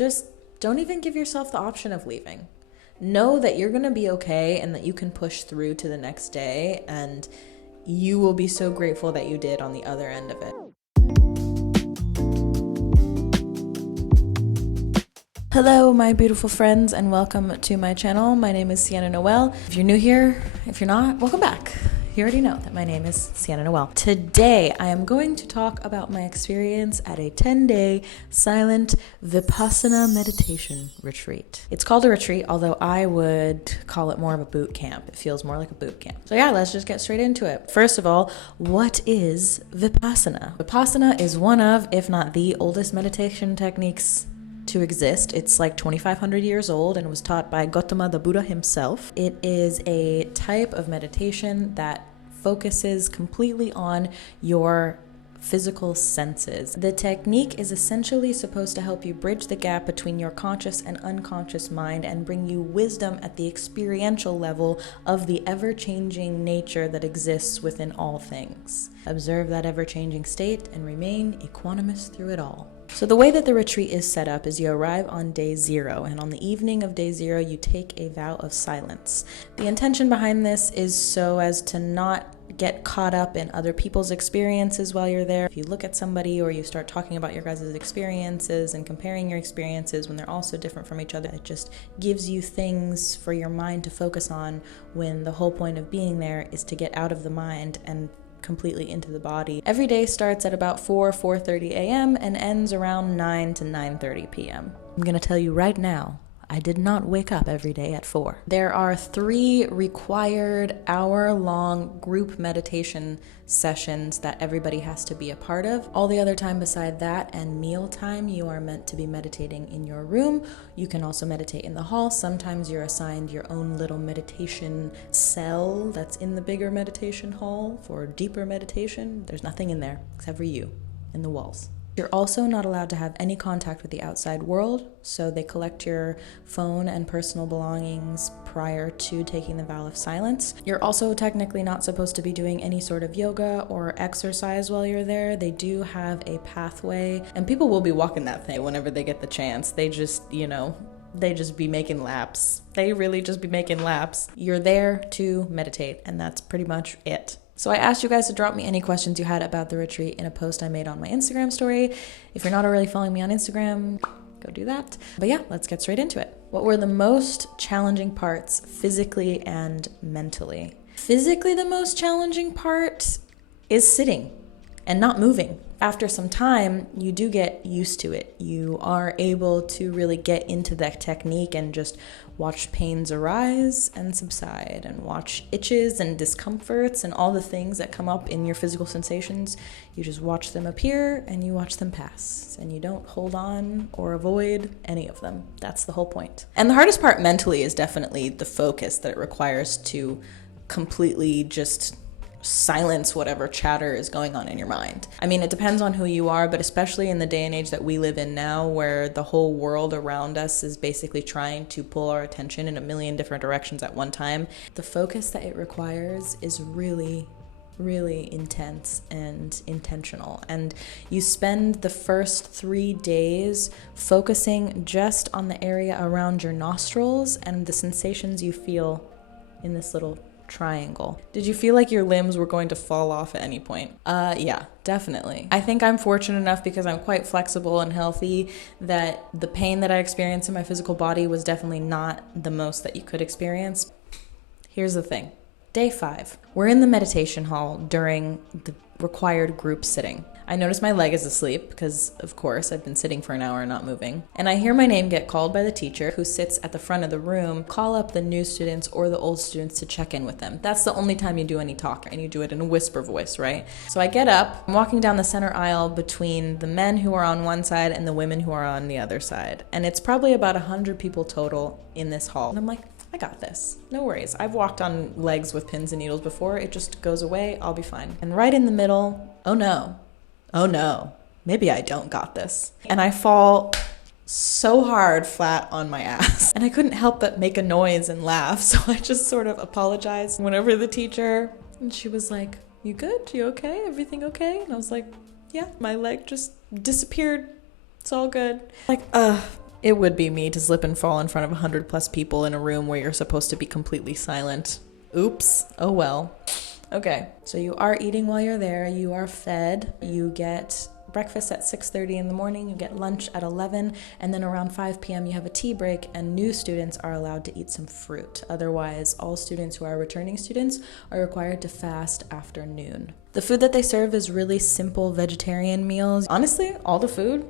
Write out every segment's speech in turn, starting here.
just don't even give yourself the option of leaving. Know that you're going to be okay and that you can push through to the next day, and you will be so grateful that you did on the other end of it. Hello, my beautiful friends, and welcome to my channel. My name is Sienna Noel. If you're new here, if you're not, welcome back. You already know that my name is Sienna Noel. Today, I am going to talk about my experience at a 10-day silent Vipassana meditation retreat. It's called a retreat, although I would call it more of a boot camp. It feels more like a boot camp. So yeah, let's just get straight into it. First of all, what is Vipassana? Vipassana is one of, if not the oldest meditation techniques to exist. It's like 2,500 years old and was taught by Gautama the Buddha himself. It is a type of meditation that focuses completely on your physical senses. The technique is essentially supposed to help you bridge the gap between your conscious and unconscious mind and bring you wisdom at the experiential level of the ever-changing nature that exists within all things. Observe that ever-changing state and remain equanimous through it all. So the way that the retreat is set up is you arrive on day 0, and on the evening of day 0, you take a vow of silence. The intention behind this is so as to not get caught up in other people's experiences while you're there. If you look at somebody or you start talking about your guys' experiences and comparing your experiences when they're all so different from each other, it just gives you things for your mind to focus on when the whole point of being there is to get out of the mind and completely into the body. Every day starts at about 4:30 a.m. and ends around 9 to 9:30 p.m. I'm gonna tell you right now, I did not wake up every day at 4. There are 3 required hour-long group meditation sessions that everybody has to be a part of. All the other time beside that and meal time, you are meant to be meditating in your room. You can also meditate in the hall. Sometimes you're assigned your own little meditation cell that's in the bigger meditation hall for deeper meditation. There's nothing in there except for you in the walls. You're also not allowed to have any contact with the outside world, so they collect your phone and personal belongings prior to taking the vow of silence. You're also technically not supposed to be doing any sort of yoga or exercise while you're there. They do have a pathway, and people will be walking that thing whenever they get the chance. They just, they just be making laps. They really just be making laps. You're there to meditate, and that's pretty much it. So I asked you guys to drop me any questions you had about the retreat in a post I made on my Instagram story. If you're not already following me on Instagram, go do that. But yeah, let's get straight into it. What were the most challenging parts physically and mentally? Physically, the most challenging part is sitting and not moving. After some time, you do get used to it. You are able to really get into that technique and just watch pains arise and subside and watch itches and discomforts and all the things that come up in your physical sensations. You just watch them appear and you watch them pass, and you don't hold on or avoid any of them. That's the whole point. And the hardest part mentally is definitely the focus that it requires to completely just silence whatever chatter is going on in your mind. I mean, it depends on who you are, but especially in the day and age that we live in now, where the whole world around us is basically trying to pull our attention in a million different directions at one time, the focus that it requires is really intense and intentional. And you spend the first 3 days focusing just on the area around your nostrils and the sensations you feel in this little triangle. Did you feel like your limbs were going to fall off at any point? Yeah, definitely. I think I'm fortunate enough, because I'm quite flexible and healthy, that the pain that I experienced in my physical body was definitely not the most that you could experience. Here's the thing. Day 5. We're in the meditation hall during the required group sitting. I notice my leg is asleep because, of course, I've been sitting for an hour and not moving. And I hear my name get called by the teacher, who sits at the front of the room, call up the new students or the old students to check in with them. That's the only time you do any talking, and you do it in a whisper voice, right? So I get up, I'm walking down the center aisle between the men who are on one side and the women who are on the other side. And it's probably about 100 people total in this hall. And I'm like, I got this. No worries. I've walked on legs with pins and needles before. It just goes away. I'll be fine. And right in the middle, oh no, maybe I don't got this. And I fall so hard flat on my ass. And I couldn't help but make a noise and laugh. So I just sort of apologized, went over to the teacher, and she was like, you good? You okay? Everything okay? And I was like, yeah, my leg just disappeared. It's all good. Like, It would be me to slip and fall in front of 100 plus people in a room where you're supposed to be completely silent. Oops. Oh well. Okay, so you are eating while you're there. You are fed. You get breakfast at 6:30 in the morning, you get lunch at 11, and then around 5 p.m. you have a tea break, and new students are allowed to eat some fruit. Otherwise, all students who are returning students are required to fast after noon. The food that they serve is really simple vegetarian meals. Honestly, all the food,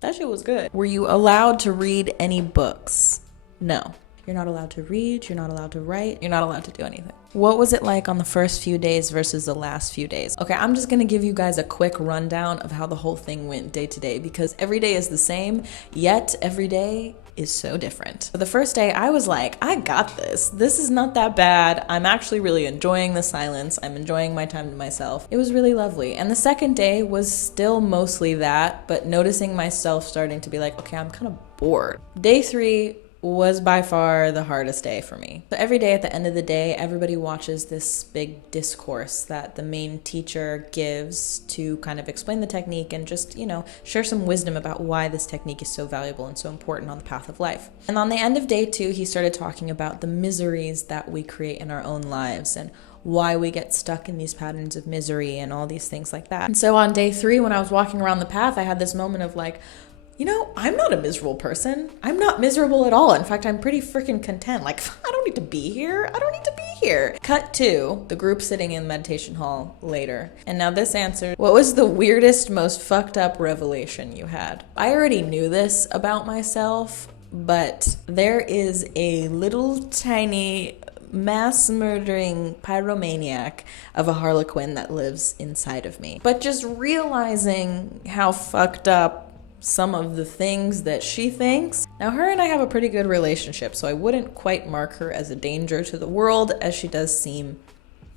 that shit was good. Were you allowed to read any books? No. You're not allowed to read, you're not allowed to write, you're not allowed to do anything. What was it like on the first few days versus the last few days? Okay, I'm just gonna give you guys a quick rundown of how the whole thing went day to day, because every day is the same, yet every day is so different. For the first day, I was like, I got this. This is not that bad. I'm actually really enjoying the silence. I'm enjoying my time to myself. It was really lovely. And the second day was still mostly that, but noticing myself starting to be like, okay, I'm kind of bored. Day 3 was by far the hardest day for me. So every day at the end of the day, everybody watches this big discourse that the main teacher gives to kind of explain the technique and just, share some wisdom about why this technique is so valuable and so important on the path of life. And on the end of day 2, he started talking about the miseries that we create in our own lives and why we get stuck in these patterns of misery and all these things like that. And so on day 3, when I was walking around the path, I had this moment of like, I'm not a miserable person. I'm not miserable at all. In fact, I'm pretty freaking content. Like, I don't need to be here. I don't need to be here. Cut to the group sitting in meditation hall later. And now this answer, what was the weirdest, most fucked up revelation you had? I already knew this about myself, but there is a little tiny mass murdering pyromaniac of a harlequin that lives inside of me. But just realizing how fucked up some of the things that she thinks. Now, her and I have a pretty good relationship, so I wouldn't quite mark her as a danger to the world as she does seem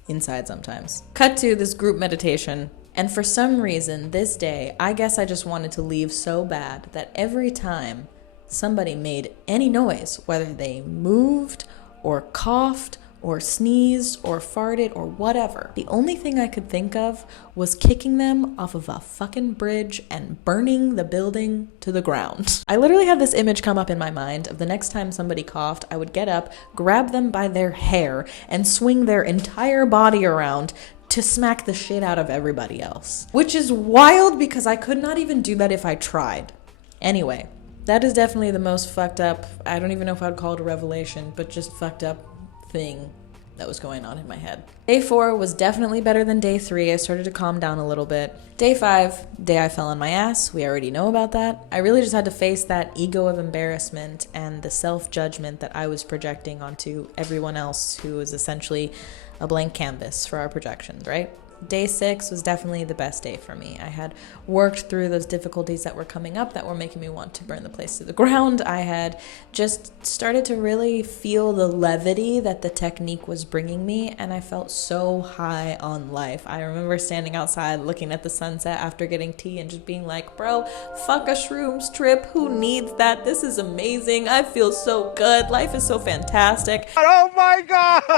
inside sometimes. Cut to this group meditation, and for some reason this day, I guess I just wanted to leave so bad that every time somebody made any noise, whether they moved or coughed or sneezed or farted or whatever, the only thing I could think of was kicking them off of a fucking bridge and burning the building to the ground. I literally had this image come up in my mind of the next time somebody coughed, I would get up, grab them by their hair, and swing their entire body around to smack the shit out of everybody else. Which is wild because I could not even do that if I tried. Anyway, that is definitely the most fucked up, I don't even know if I'd call it a revelation, but just fucked up thing that was going on in my head. Day 4 was definitely better than day 3. I started to calm down a little bit. Day 5, day I fell on my ass. We already know about that. I really just had to face that ego of embarrassment and the self-judgment that I was projecting onto everyone else who was essentially a blank canvas for our projections, right? Day 6 was definitely the best day for me. I had worked through those difficulties that were coming up that were making me want to burn the place to the ground. I had just started to really feel the levity that the technique was bringing me, and I felt so high on life. I remember standing outside looking at the sunset after getting tea and just being like, bro, fuck a shrooms trip. Who needs that? This is amazing. I feel so good. Life is so fantastic. Oh my God!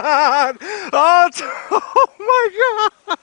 Oh my God!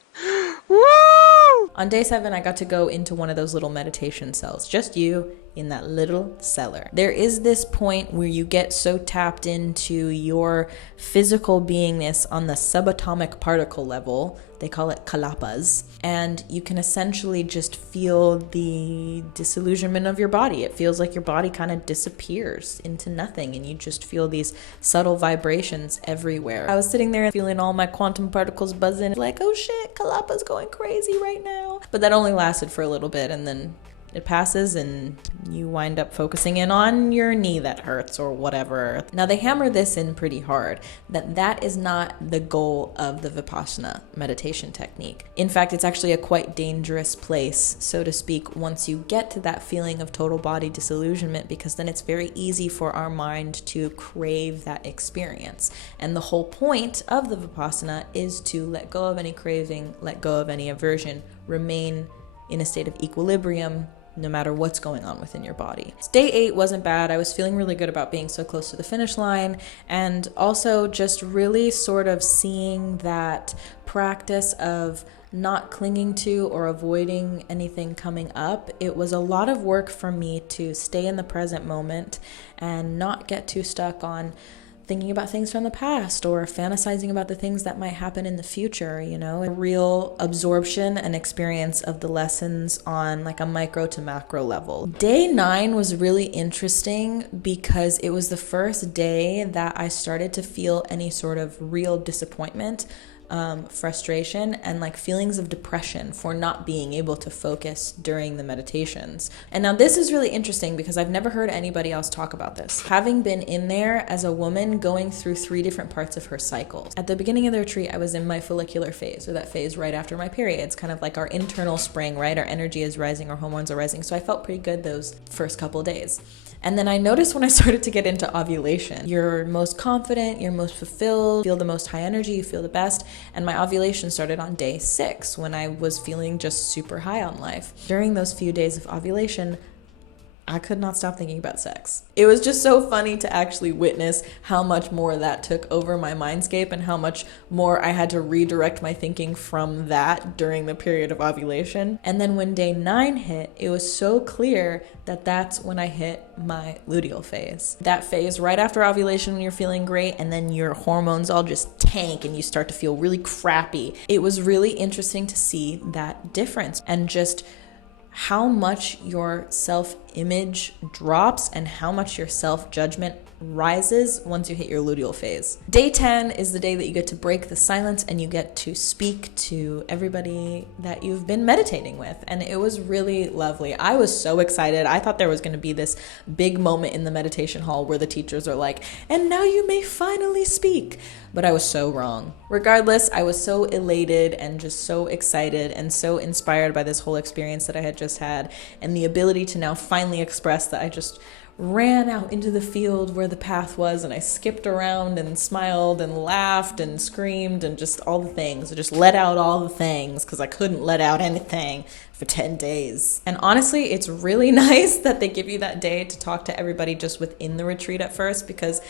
Woo! On day 7, I got to go into one of those little meditation cells. Just you in that little cellar. There is this point where you get so tapped into your physical beingness on the subatomic particle level. They call it kalapas. And you can essentially just feel the disillusionment of your body. It feels like your body kind of disappears into nothing, and you just feel these subtle vibrations everywhere. I was sitting there feeling all my quantum particles buzzing, like, oh shit, kalapa's going crazy right now. But that only lasted for a little bit, and then it passes and you wind up focusing in on your knee that hurts or whatever. Now they hammer this in pretty hard, that is not the goal of the Vipassana meditation technique. In fact, it's actually a quite dangerous place, so to speak, once you get to that feeling of total body disillusionment, because then it's very easy for our mind to crave that experience. And the whole point of the Vipassana is to let go of any craving, let go of any aversion, remain in a state of equilibrium, no matter what's going on within your body. Day 8 wasn't bad. I was feeling really good about being so close to the finish line, and also just really sort of seeing that practice of not clinging to or avoiding anything coming up. It was a lot of work for me to stay in the present moment and not get too stuck on thinking about things from the past or fantasizing about the things that might happen in the future, a real absorption and experience of the lessons on like a micro to macro level. Day 9 was really interesting because it was the first day that I started to feel any sort of real disappointment, frustration, and like feelings of depression for not being able to focus during the meditations. And now this is really interesting because I've never heard anybody else talk about this. Having been in there as a woman going through 3 different parts of her cycle. At the beginning of the retreat, I was in my follicular phase, or that phase right after my periods, kind of like our internal spring, right? Our energy is rising, our hormones are rising. So I felt pretty good those first couple of days. And then I noticed when I started to get into ovulation, you're most confident, you're most fulfilled, feel the most high energy, you feel the best. And my ovulation started on day 6 when I was feeling just super high on life. During those few days of ovulation, I could not stop thinking about sex. It was just so funny to actually witness how much more that took over my mindscape and how much more I had to redirect my thinking from that during the period of ovulation. And then when day 9 hit, it was so clear that that's when I hit my luteal phase. That phase right after ovulation when you're feeling great and then your hormones all just tank and you start to feel really crappy. It was really interesting to see that difference and just how much your self-image drops and how much your self-judgment rises once you hit your luteal phase. Day 10 is the day that you get to break the silence and you get to speak to everybody that you've been meditating with. And it was really lovely. I was so excited. I thought there was going to be this big moment in the meditation hall where the teachers are like, and now you may finally speak. But I was so wrong. Regardless, I was so elated and just so excited and so inspired by this whole experience that I had just had, and the ability to now finally express that I just ran out into the field where the path was, and I skipped around and smiled and laughed and screamed and just all the things. I just let out all the things because I couldn't let out anything for 10 days. And honestly, it's really nice that they give you that day to talk to everybody just within the retreat at first, because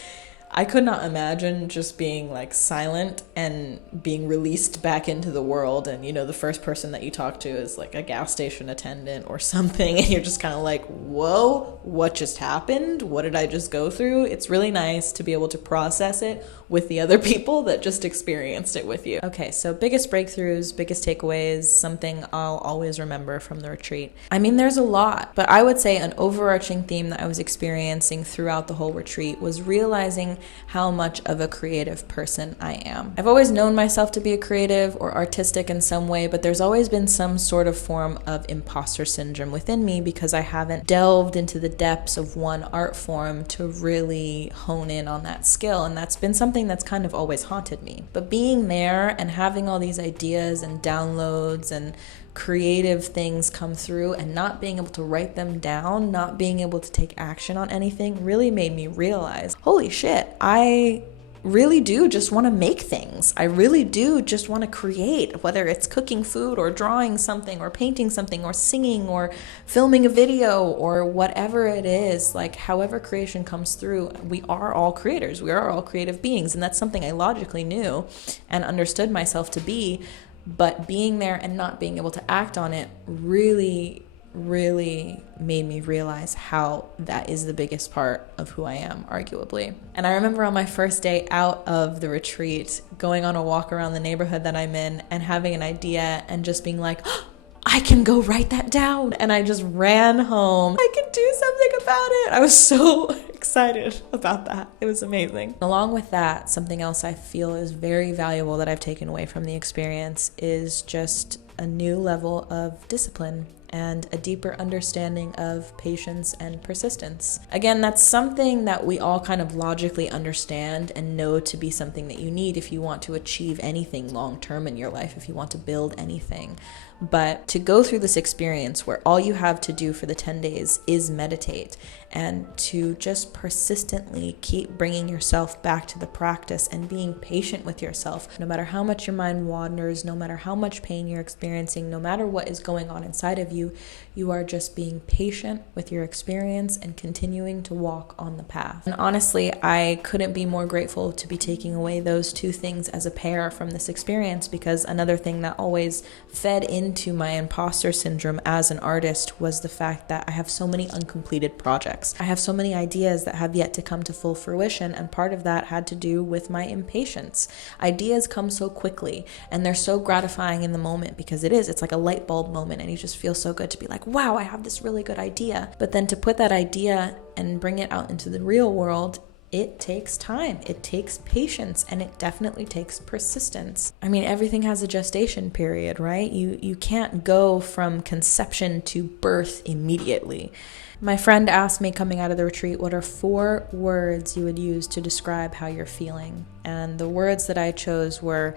I could not imagine just being like silent and being released back into the world. And the first person that you talk to is like a gas station attendant or something. And you're just kind of like, whoa, what just happened? What did I just go through? It's really nice to be able to process it with the other people that just experienced it with you. Okay, so biggest breakthroughs, biggest takeaways, something I'll always remember from the retreat. I mean, there's a lot, but I would say an overarching theme that I was experiencing throughout the whole retreat was realizing how much of a creative person I am. I've always known myself to be a creative or artistic in some way, but there's always been some sort of form of imposter syndrome within me because I haven't delved into the depths of one art form to really hone in on that skill, and that's been something that's kind of always haunted me. But being there and having all these ideas and downloads and creative things come through and not being able to write them down, not being able to take action on anything really made me realize, holy shit, I really do just want to make things. I really do just want to create, whether it's cooking food or drawing something or painting something or singing or filming a video or whatever it is. Like, however creation comes through, we are all creators. We are all creative beings. And that's something I logically knew and understood myself to be. But being there and not being able to act on it really made me realize how that is the biggest part of who I am, arguably. And I remember on my first day out of the retreat, going on a walk around the neighborhood that I'm in and having an idea and just being like, oh, I can go write that down. And I just ran home. I can do something about it. I was so excited about that. It was amazing. Along with that, something else I feel is very valuable that I've taken away from the experience is just a new level of discipline and a deeper understanding of patience and persistence. Again, that's something that we all kind of logically understand and know to be something that you need if you want to achieve anything long-term in your life, if you want to build anything. But to go through this experience where all you have to do for the 10 days is meditate, and to just persistently keep bringing yourself back to the practice and being patient with yourself, no matter how much your mind wanders, no matter how much pain you're experiencing, no matter what is going on inside of you, You are just being patient with your experience and continuing to walk on the path. And honestly, I couldn't be more grateful to be taking away those two things as a pair from this experience, because another thing that always fed into my imposter syndrome as an artist was the fact that I have so many uncompleted projects. I have so many ideas that have yet to come to full fruition, and part of that had to do with my impatience. Ideas come so quickly and they're so gratifying in the moment, because it's like a light bulb moment, and you just feel so good to be like, wow, I have this really good idea. But then to put that idea and bring it out into the real world, it takes time, it takes patience, and it definitely takes persistence. I mean, everything has a gestation period, right? You can't go from conception to birth immediately. My friend asked me coming out of the retreat, what are 4 words you would use to describe how you're feeling? And the words that I chose were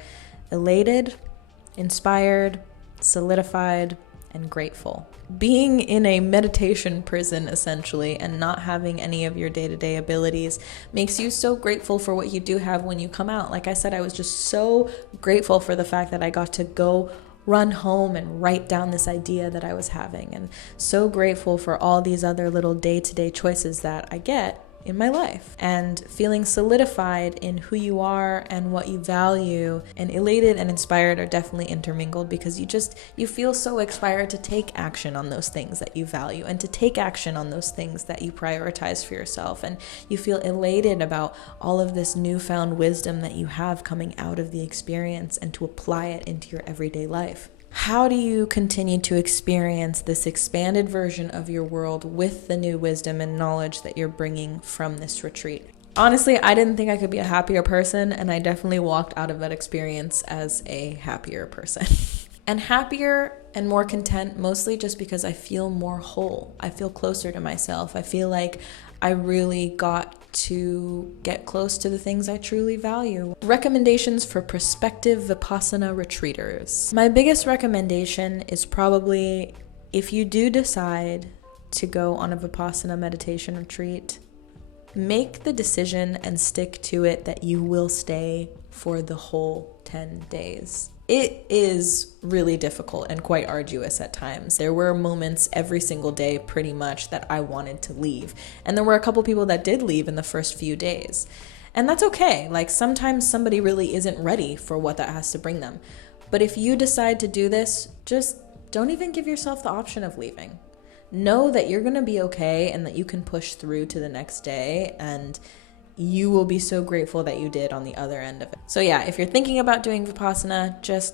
elated, inspired, solidified, and grateful. Being in a meditation prison, essentially, and not having any of your day-to-day abilities makes you so grateful for what you do have when you come out. Like I said, I was just so grateful for the fact that I got to go run home and write down this idea that I was having, and so grateful for all these other little day-to-day choices that I get in my life, and feeling solidified in who you are and what you value. And elated and inspired are definitely intermingled, because you feel so inspired to take action on those things that you value and to take action on those things that you prioritize for yourself, and you feel elated about all of this newfound wisdom that you have coming out of the experience and to apply it into your everyday life. How do you continue to experience this expanded version of your world with the new wisdom and knowledge that you're bringing from this retreat? Honestly, I didn't think I could be a happier person, and I definitely walked out of that experience as a happier person. And happier and more content, mostly just because I feel more whole. I feel closer to myself. I feel like I really got to get close to the things I truly value. Recommendations for prospective Vipassana retreaters. My biggest recommendation is probably, if you do decide to go on a Vipassana meditation retreat, make the decision and stick to it that you will stay for the whole 10 days. It is really difficult and quite arduous at times. There were moments every single day pretty much that I wanted to leave. And there were a couple people that did leave in the first few days. And that's okay. Like, sometimes somebody really isn't ready for what that has to bring them. But if you decide to do this, just don't even give yourself the option of leaving. Know that you're going to be okay and that you can push through to the next day, and you will be so grateful that you did on the other end of it. So yeah, if you're thinking about doing Vipassana, just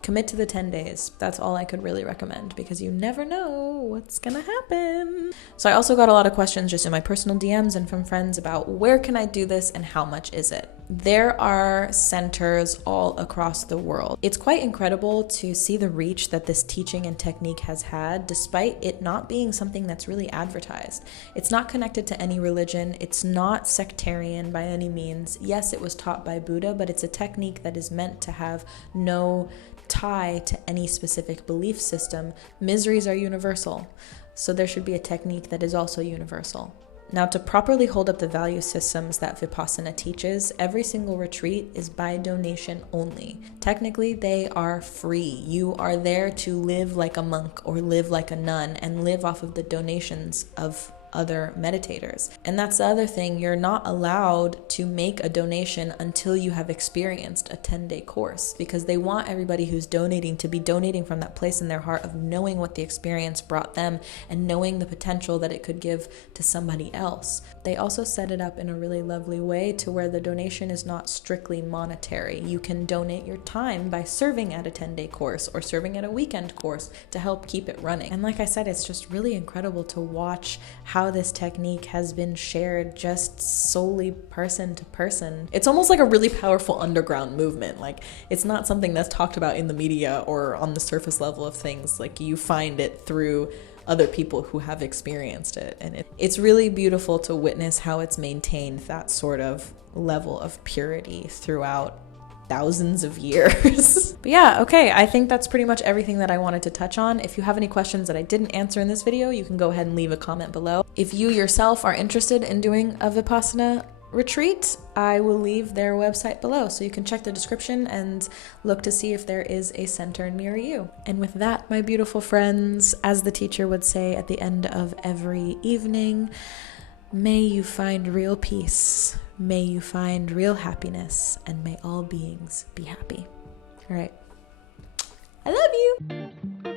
commit to the 10 days. That's all I could really recommend, because you never know what's gonna happen. So I also got a lot of questions just in my personal DMs and from friends about where can I do this and how much is it? There are centers all across the world. It's quite incredible to see the reach that this teaching and technique has had, despite it not being something that's really advertised. It's not connected to any religion. It's not sectarian by any means. Yes, it was taught by Buddha, but it's a technique that is meant to have no tie to any specific belief system. Miseries are universal, so there should be a technique that is also universal. Now, to properly hold up the value systems that Vipassana teaches, every single retreat is by donation only. Technically, they are free. You are there to live like a monk or live like a nun and live off of the donations of other meditators. And that's the other thing, you're not allowed to make a donation until you have experienced a 10-day course, because they want everybody who's donating to be donating from that place in their heart of knowing what the experience brought them and knowing the potential that it could give to somebody else. They also set it up in a really lovely way to where the donation is not strictly monetary. You can donate your time by serving at a 10-day course or serving at a weekend course to help keep it running. And like I said, it's just really incredible to watch how this technique has been shared just solely person to person. It's almost like a really powerful underground movement. Like, it's not something that's talked about in the media or on the surface level of things. Like, you find it through other people who have experienced it. And it's really beautiful to witness how it's maintained that sort of level of purity throughout thousands of years. But yeah, okay, I think that's pretty much everything that I wanted to touch on. If you have any questions that I didn't answer in this video, you can go ahead and leave a comment below. If you yourself are interested in doing a Vipassana retreat, I will leave their website below so you can check the description and look to see if there is a center near you. And with that, my beautiful friends, as the teacher would say at the end of every evening, may you find real peace, may you find real happiness, and may all beings be happy. All right. I love you.